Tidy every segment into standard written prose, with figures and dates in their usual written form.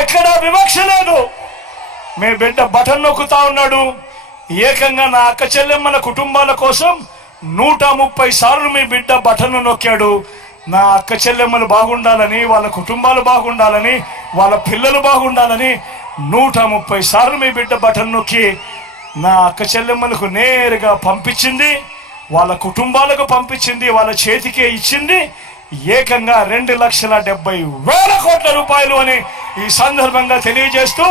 ఎక్కడా వివక్ష లేదు. మీ బిడ్డ బటన్ నొక్కుతా ఉన్నాడు. ఏకంగా నా అక్క చెల్లెమ్మల కుటుంబాల కోసం 130 సార్లు మీ బిడ్డ బటన్ నొక్కాడు. నా అక్క చెల్లెమ్మలు బాగుండాలని, వాళ్ళ కుటుంబాలు బాగుండాలని, వాళ్ళ పిల్లలు బాగుండాలని 130 సార్లు మీ బిడ్డ బటన్ నొక్కి నా అక్క చెల్లెమ్మలకు నేరుగా పంపించింది, వాళ్ళ కుటుంబాలకు పంపించింది, వాళ్ళ చేతికే ఇచ్చింది. ఏకంగా 2,70,000 కోట్ల రూపాయలు అని ఈ సందర్భంగా తెలియజేస్తూ,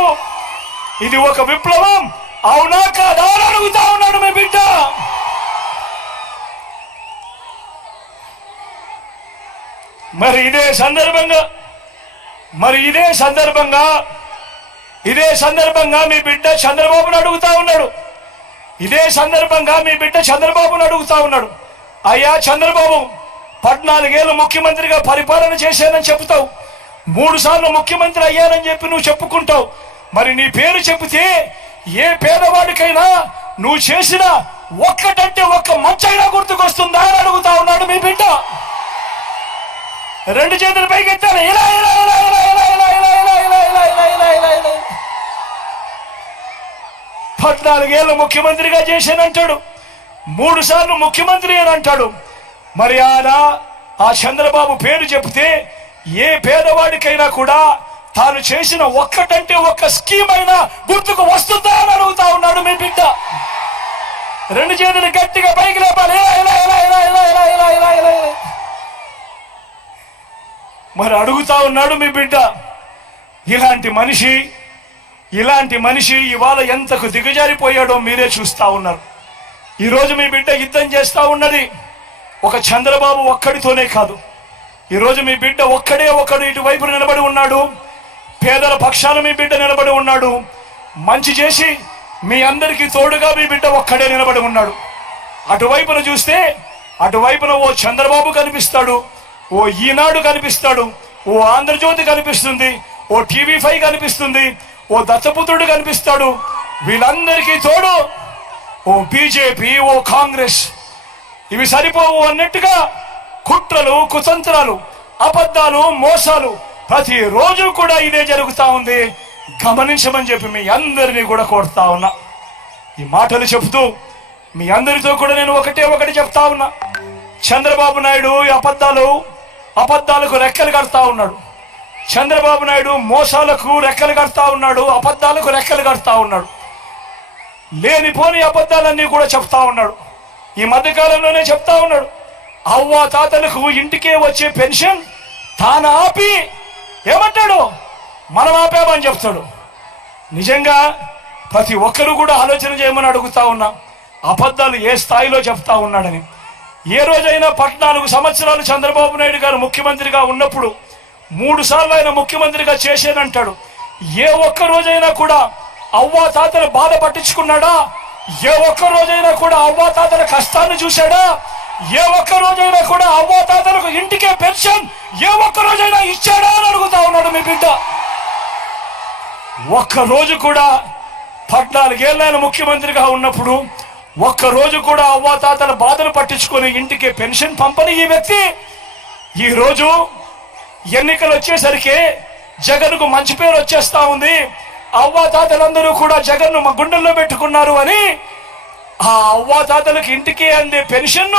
ఇది ఒక విప్లవం అవునా కాదా అని అడుగుతా ఉన్నాడు మీ బిడ్డ. మరి ఇదే సందర్భంగా మీ బిడ్డ చంద్రబాబును అడుగుతా ఉన్నాడు. అయ్యా చంద్రబాబు, 14 ఏళ్ళు ముఖ్యమంత్రిగా పరిపాలన చేశానని చెబుతావు, 3 సార్లు ముఖ్యమంత్రి అయ్యానని చెప్పి నువ్వు చెప్పుకుంటావు. మరి నీ పేరు చెబితే ఏ పేదవాడికైనా నువ్వు చేసిన ఒక్కటంటే ఒక్క మంచైనా గుర్తుకొస్తుందా అని అడుగుతా ఉన్నాడు మీ బిడ్డ. 2 చేతులు పైకెత్తాను. 14 ఏళ్ళు ముఖ్యమంత్రిగా చేశానంటాడు, 3 సార్లు ముఖ్యమంత్రి అని అంటాడు. మరి ఆ చంద్రబాబు పేరు చెప్తే ఏ పేదవాడికైనా కూడా తాను చేసిన ఒక్కటంటే ఒక్క స్కీమ్ అయినా గుర్తుకు వస్తుందా అని అడుగుతా ఉన్నాడు మీ బిడ్డ. 2 చేతులు గట్టిగా పైకి లేపాలి. మరి అడుగుతా ఉన్నాడు మీ బిడ్డ. ఇలాంటి మనిషి ఇవాళ ఎంతకు దిగజారిపోయాడో మీరే చూస్తా ఉన్నారు. ఈరోజు మీ బిడ్డ యుద్ధం చేస్తా ఉన్నది ఒక చంద్రబాబు ఒక్కడితోనే కాదు. ఈరోజు మీ బిడ్డ ఒకడు ఇటువైపు నిలబడి ఉన్నాడు. పేదల పక్షాన మీ బిడ్డ నిలబడి ఉన్నాడు. మంచి చేసి మీ అందరికీ తోడుగా మీ బిడ్డ ఒక్కడే నిలబడి ఉన్నాడు. అటువైపున చూస్తే అటువైపున ఓ చంద్రబాబు కనిపిస్తాడు, ఓ ఈనాడు కనిపిస్తాడు, ఓ ఆంధ్రజ్యోతి కనిపిస్తుంది, ఓ TV5 కనిపిస్తుంది, ఓ దత్తపుత్రుడు కనిపిస్తాడు. వీళ్ళందరికీ తోడు ఓ బీజేపీ, ఓ కాంగ్రెస్. ఇవి సరిపోవు అన్నట్టుగా కుట్రలు, కుతంత్రాలు, అబద్ధాలు, మోసాలు ప్రతిరోజు కూడా ఇదే జరుగుతా ఉంది. గమనించమని చెప్పి మీ అందరినీ కూడా కోరుతా ఉన్నా. ఈ మాటలు చెబుతూ మీ అందరితో కూడా నేను ఒకటి చెప్తా ఉన్నా. చంద్రబాబు నాయుడు అబద్ధాలకు రెక్కలు కడతా ఉన్నాడు. చంద్రబాబు నాయుడు మోసాలకు రెక్కలు కడతా ఉన్నాడు, అబద్ధాలకు రెక్కలు కడతా ఉన్నాడు. లేనిపోని అబద్ధాలన్నీ కూడా చెప్తా ఉన్నాడు. ఈ మధ్యకాలంలోనే చెప్తా ఉన్నాడు, అవ్వ తాతలకు ఇంటికే వచ్చే పెన్షన్ తాను ఆపి ఏమంటాడు, మనం ఆపామని చెప్తాడు. నిజంగా ప్రతి ఒక్కరు కూడా ఆలోచన చేయమని అడుగుతా ఉన్నా, అబద్ధాలు ఏ స్థాయిలో చెప్తా ఉన్నాడని. ఏ రోజైనా 14 సంవత్సరాలు చంద్రబాబు నాయుడు గారు ముఖ్యమంత్రిగా ఉన్నప్పుడు 3 సార్లు ఆయన ముఖ్యమంత్రిగా చేసేనంటాడు. ఏ ఒక్క రోజైనా కూడా అవ్వా తాతల బాధ పట్టించుకున్నాడా? ఏ ఒక్క రోజైనా కూడా అవ్వా తాతల కష్టాన్ని చూశాడా? ఏ ఒక్క రోజైనా కూడా అవ్వా తాతలకు ఇంటికే పెన్షన్ ఏ ఒక్క రోజైనా ఇచ్చాడా అని అడుగుతా ఉన్నాడు మీ బిడ్డ. ఒక్కరోజు కూడా 14 ఏళ్ళ ఆయన ముఖ్యమంత్రిగా ఉన్నప్పుడు ఒక్కరోజు కూడా అవ్వా తాతల బాధలు పట్టించుకొని ఇంటికి పెన్షన్ పంపని ఈ వ్యక్తి ఈ రోజు ఎన్నికలు వచ్చేసరికి జగన్కు మంచి పేరు వచ్చేస్తా ఉంది. అవ్వా తాతలందరూ కూడా జగన్ను మా గుండెల్లో పెట్టుకున్నారు అని ఆ అవ్వా తాతలకు ఇంటికి అందే పెన్షన్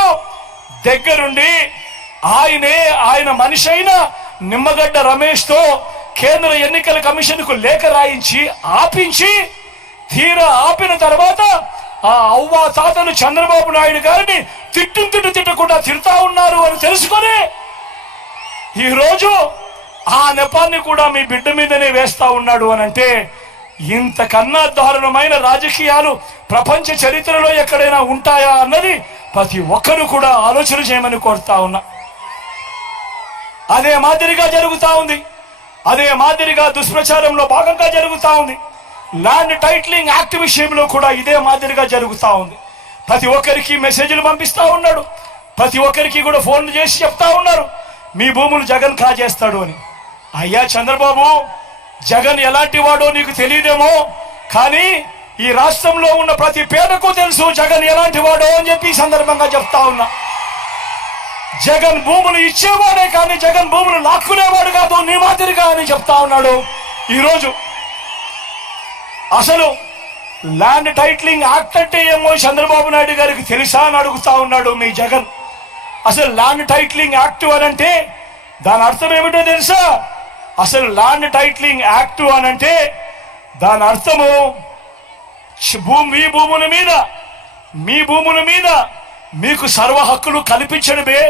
దగ్గరుండి ఆయన మనిషి అయిన నిమ్మగడ్డ రమేష్ తో కేంద్ర ఎన్నికల కమిషన్ కు లేఖ రాయించి ఆపించి తీరా ఆపిన తర్వాత ఆ అవ్వా తాతలు చంద్రబాబు నాయుడు గారిని తిట్టకుండా తిడతా ఉన్నారు అని తెలుసుకొని ఈరోజు ఆ నెపాన్ని కూడా మీ బిడ్డ మీదనే వేస్తా ఉన్నాడు అని అంటే ఇంతకన్నా దారుణమైన రాజకీయాలు ప్రపంచ చరిత్రలో ఎక్కడైనా ఉంటాయా అన్నది ప్రతి ఒక్కరు కూడా ఆలోచన చేయమని కోరుతా ఉన్నా. అదే మాదిరిగా జరుగుతా ఉంది. అదే మాదిరిగా దుష్ప్రచారంలో భాగంగా జరుగుతా ఉంది. ల్యాండ్ టైటిలింగ్ యాక్ట్ విషయంలో కూడా ఇదే మాదిరిగా జరుగుతా ఉంది. ప్రతి ఒక్కరికి మెసేజ్లు పంపిస్తా ఉన్నాడు. ప్రతి ఒక్కరికి కూడా ఫోన్లు చేసి చెప్తా ఉన్నారు, మీ భూములు జగన్ కాజేస్తాడు అని. అయ్యా చంద్రబాబు, జగన్ ఎలాంటి వాడో నీకు తెలియదేమో, కానీ ఈ రాష్ట్రంలో ఉన్న ప్రతి పేదకు తెలుసు జగన్ ఎలాంటి వాడో అని చెప్పి ఈ సందర్భంగా చెప్తా ఉన్నా. జగన్ భూములు ఇచ్చేవాడే కానీ జగన్ భూములు లాక్కునేవాడు కాదు నీ మాదిరిగా అని చెప్తా ఉన్నాడు. ఈరోజు అసలు ల్యాండ్ టైటిలింగ్ యాక్ట్ అంటే ఏమో చంద్రబాబు నాయుడు గారికి తెలుసా అని అడుగుతా ఉన్నాడు మీ జగన్. అసలు ల్యాండ్ టైటిలింగ్ యాక్ట్ అనంటే దాని అర్థం ఏమిటో తెలుసా? అసలు ల్యాండ్ టైటిలింగ్ యాక్ట్ అనంటే దాని అర్థము మీ భూముల మీద మీకు సర్వ హక్కులు కల్పించడమే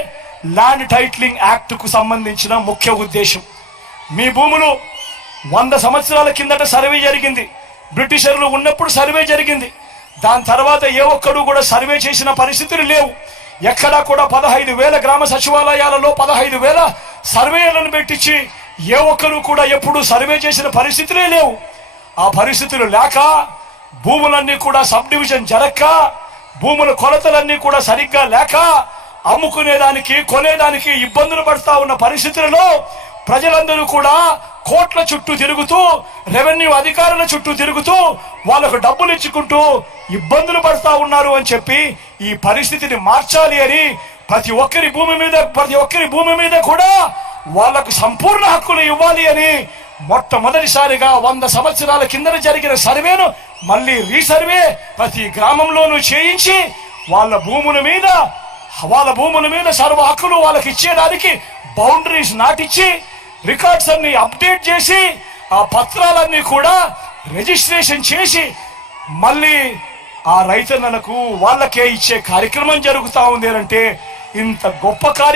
ల్యాండ్ టైటిలింగ్ యాక్ట్ కు సంబంధించిన ముఖ్య ఉద్దేశం. మీ భూములు 100 సంవత్సరాల కిందట సర్వే జరిగింది, బ్రిటిషర్లు ఉన్నప్పుడు సర్వే జరిగింది. దాని తర్వాత ఏ ఒక్కడు కూడా సర్వే చేసిన పరిస్థితులు లేవు. ఎక్కడా కూడా 15,000 గ్రామ సచివాలయాలలో 15,000 సర్వేలను పెట్టించి ఏ ఒక్కరు కూడా ఎప్పుడు సర్వే చేసిన పరిస్థితులే లేవు. ఆ పరిస్థితులు లేక భూములన్నీ కూడా సబ్ డివిజన్ జరక్క, భూముల కొలతలన్నీ కూడా సరిగ్గా లేక అమ్ముకునేదానికి కొనేదానికి ఇబ్బందులు పడతా ఉన్న పరిస్థితులలో ప్రజలందరూ కూడా కోట్ల చుట్టూ తిరుగుతూ, రెవెన్యూ అధికారుల చుట్టూ తిరుగుతూ వాళ్ళకు డబ్బులు ఇచ్చుకుంటూ ఇబ్బందులు పడతా ఉన్నారు అని చెప్పి ఈ పరిస్థితిని మార్చాలి అని ప్రతి ఒక్కరి భూమి మీద కూడా వాళ్లకు సంపూర్ణ హక్కులు ఇవ్వాలి అని మొట్టమొదటిసారిగా 100 సంవత్సరాల కింద జరిగిన సర్వేను మళ్ళీ రీసర్వే ప్రతి గ్రామంలోనూ చేయించి వాళ్ళ భూముల మీద సర్వ హక్కులు వాళ్ళకి ఇచ్చేదానికి బౌండరీస్ నాటిచ్చి రికార్డ్స్ అన్ని అప్డేట్ చేసి ఆ పత్రాలన్నీ కూడా రిజిస్ట్రేషన్ చేసి మళ్ళీ ఆ రైతన్నలకు వాళ్ళకే ఇచ్చే కార్యక్రమం జరుగుతా ఉంది అంటే ఇంత గొప్ప కార్యక్రమం